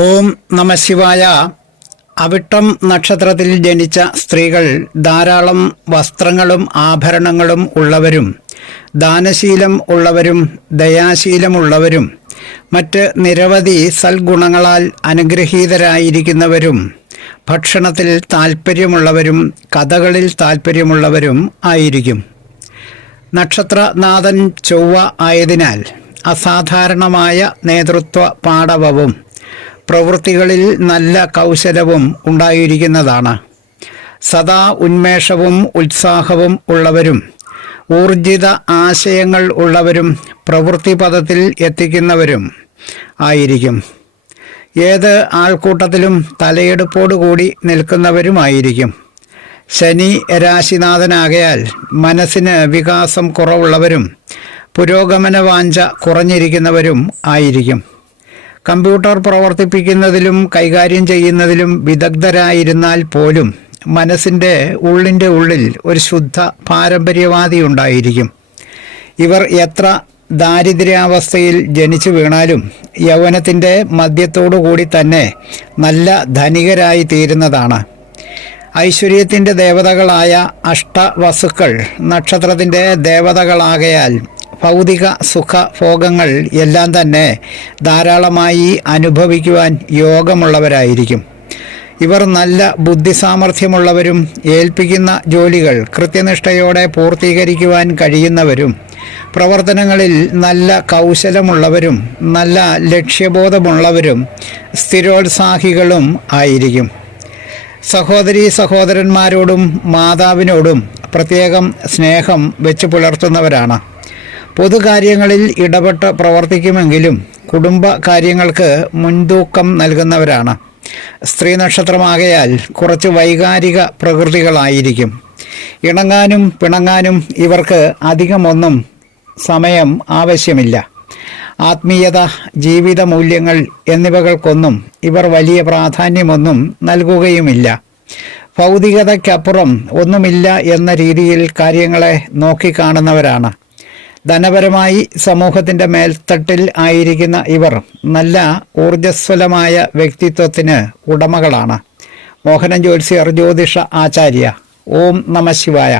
ഓം നമ ശിവായ. അവിട്ടം നക്ഷത്രത്തിൽ ജനിച്ച സ്ത്രീകൾ ധാരാളം വസ്ത്രങ്ങളും ആഭരണങ്ങളും ഉള്ളവരും ദാനശീലം ഉള്ളവരും ദയാശീലമുള്ളവരും മറ്റ് നിരവധി സൽഗുണങ്ങളാൽ അനുഗ്രഹീതരായിരിക്കുന്നവരും ഭക്ഷണത്തിൽ താൽപ്പര്യമുള്ളവരും കഥകളിൽ താൽപ്പര്യമുള്ളവരും ആയിരിക്കും. നക്ഷത്രനാഥൻ ചൊവ്വ ആയതിനാൽ അസാധാരണമായ നേതൃത്വ പാടവവും പ്രവൃത്തികളിൽ നല്ല കൗശലവും ഉണ്ടായിരിക്കുന്നതാണ്. സദാ ഉന്മേഷവും ഉത്സാഹവും ഉള്ളവരും ഊർജിത ആശയങ്ങൾ ഉള്ളവരും പ്രവൃത്തിപഥത്തിൽ എത്തിക്കുന്നവരും ആയിരിക്കും. ഏത് ആൾക്കൂട്ടത്തിലും തലയെടുപ്പോടുകൂടി നിൽക്കുന്നവരുമായിരിക്കും. ശനി രാശിനാഥനാകയാൽ മനസ്സിന് വികാസം കുറവുള്ളവരും പുരോഗമന വാഞ്ച കുറഞ്ഞിരിക്കുന്നവരും ആയിരിക്കും. കമ്പ്യൂട്ടർ പ്രവർത്തിപ്പിക്കുന്നതിലും കൈകാര്യം ചെയ്യുന്നതിലും വിദഗ്ധരായിരുന്നാൽ പോലും മനസ്സിൻ്റെ ഉള്ളിൽ ഒരു ശുദ്ധ പാരമ്പര്യവാദി ഉണ്ടായിരിക്കും. ഇവർ എത്ര ദാരിദ്ര്യാവസ്ഥയിൽ ജനിച്ചു വീണാലും യൗവനത്തിൻ്റെ മധ്യത്തോടുകൂടി തന്നെ നല്ല ധനികരായി തീരുന്നതാണ്. ഐശ്വര്യത്തിൻ്റെ ദേവതകളായ അഷ്ടവസുക്കൾ നക്ഷത്രത്തിൻ്റെ ദേവതകളാകയാൽ ഭൗതിക സുഖഭോഗങ്ങൾ എല്ലാം തന്നെ ധാരാളമായി അനുഭവിക്കുവാൻ യോഗമുള്ളവരായിരിക്കും. ഇവർ നല്ല ബുദ്ധിസാമർഥ്യമുള്ളവരും ഏൽപ്പിക്കുന്ന ജോലികൾ കൃത്യനിഷ്ഠയോടെ പൂർത്തീകരിക്കുവാൻ കഴിയുന്നവരും പ്രവർത്തനങ്ങളിൽ നല്ല കൗശലമുള്ളവരും നല്ല ലക്ഷ്യബോധമുള്ളവരും സ്ഥിരോത്സാഹികളും ആയിരിക്കും. സഹോദരീ സഹോദരന്മാരോടും മാതാവിനോടും പ്രത്യേകം സ്നേഹം വെച്ച് പുലർത്തുന്നവരാണ്. പൊതുകാര്യങ്ങളിൽ ഇടപെട്ട് പ്രവർത്തിക്കുമെങ്കിലും കുടുംബ കാര്യങ്ങൾക്ക് മുൻതൂക്കം നൽകുന്നവരാണ്. സ്ത്രീ നക്ഷത്രമാകയാൽ കുറച്ച് വൈകാരിക പ്രകൃതികളായിരിക്കും. ഇണങ്ങാനും പിണങ്ങാനും ഇവർക്ക് അധികമൊന്നും സമയം ആവശ്യമില്ല. ആത്മീയത, ജീവിത മൂല്യങ്ങൾ എന്നിവകൾക്കൊന്നും ഇവർ വലിയ പ്രാധാന്യമൊന്നും നൽകുകയുമില്ല. ഭൗതികതയ്ക്കപ്പുറം ഒന്നുമില്ല എന്ന രീതിയിൽ കാര്യങ്ങളെ നോക്കിക്കാണുന്നവരാണ്. ധനപരമായി സമൂഹത്തിൻ്റെ മേൽത്തട്ടിൽ ആയിരിക്കുന്ന ഇവർ നല്ല ഊർജ്ജസ്വലമായ വ്യക്തിത്വത്തിന് ഉടമകളാണ്. മോഹനൻ ജ്യോത്സ്യർ ജ്യോതിഷ ആചാര്യ. ഓം നമ ശിവായ.